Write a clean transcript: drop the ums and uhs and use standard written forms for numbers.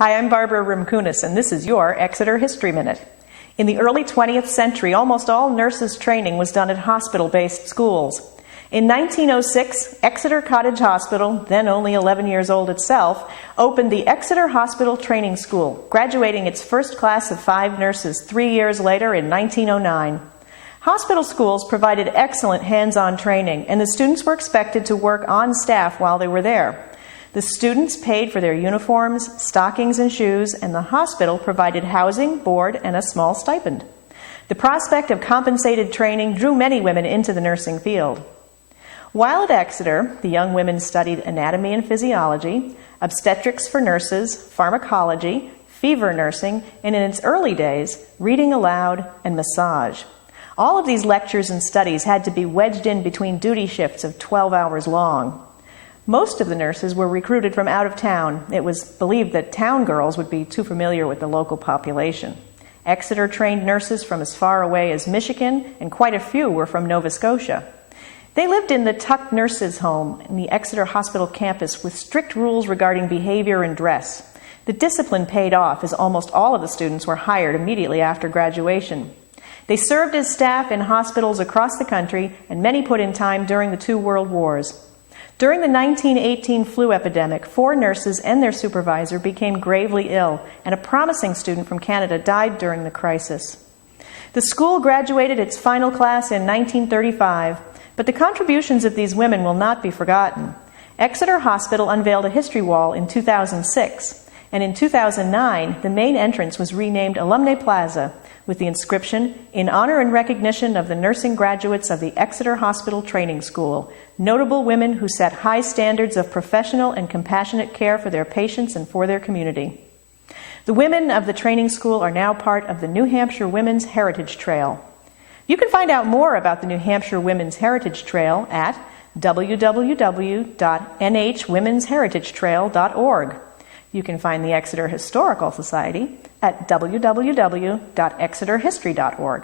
Hi, I'm Barbara Rimkunis, and this is your Exeter History Minute. In the early 20th century, almost all nurses' training was done at hospital-based schools. In 1906, Exeter Cottage Hospital, then only 11 years old itself, opened the Exeter Hospital Training School, graduating its first class of 5 nurses 3 years later in 1909. Hospital schools provided excellent hands-on training, and the students were expected to work on staff while they were there. The students paid for their uniforms, stockings, and shoes, and the hospital provided housing, board, and a small stipend. The prospect of compensated training drew many women into the nursing field. While at Exeter, the young women studied anatomy and physiology, obstetrics for nurses, pharmacology, fever nursing, and in its early days, reading aloud and massage. All of these lectures and studies had to be wedged in between duty shifts of 12 hours long. Most of the nurses were recruited from out of town. It was believed that town girls would be too familiar with the local population. Exeter trained nurses from as far away as Michigan, and quite a few were from Nova Scotia. They lived in the Tuck Nurses' Home in the Exeter Hospital campus with strict rules regarding behavior and dress. The discipline paid off, as almost all of the students were hired immediately after graduation. They served as staff in hospitals across the country, and many put in time during the 2 world wars. During the 1918 flu epidemic, 4 nurses and their supervisor became gravely ill, and a promising student from Canada died during the crisis. The school graduated its final class in 1935, but the contributions of these women will not be forgotten. Exeter Hospital unveiled a history wall in 2006, and in 2009, the main entrance was renamed Alumni Plaza, with the inscription, "In honor and recognition of the nursing graduates of the Exeter Hospital Training School, notable women who set high standards of professional and compassionate care for their patients and for their community." The women of the training school are now part of the New Hampshire Women's Heritage Trail. You can find out more about the New Hampshire Women's Heritage Trail at www.nhwomensheritagetrail.org. You can find the Exeter Historical Society at www.exeterhistory.org.